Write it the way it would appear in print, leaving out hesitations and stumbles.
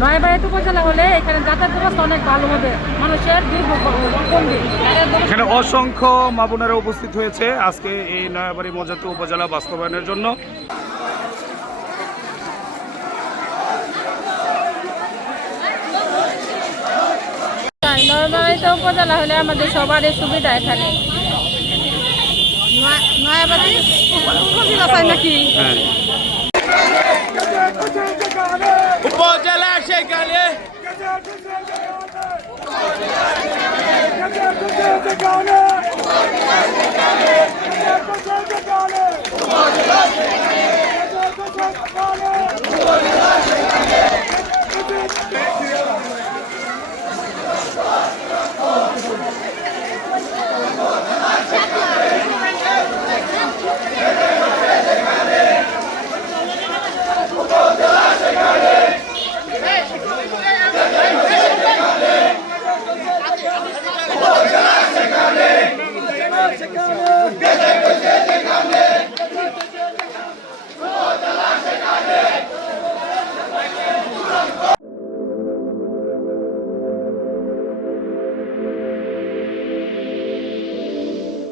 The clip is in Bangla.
নয়াবাড়িতে উপজেলা হলে এখানে যাতায়াত ব্যবস্থা অনেক ভালো হবে, মানুষের কমবে। এখানে অসংখ্য মা বোনেরা উপস্থিত হয়েছে আজকে এই নয়াবাড়ি মৌজাতে উপজেলা বাস্তবায়নের জন্য। নয়াবাড়িতে উপজেলা হলে আমাদের সবারই সুবিধা এখানে। নয়াবাড়ি উপজেলা চাই নাকি? উপজেলা সেখানে Get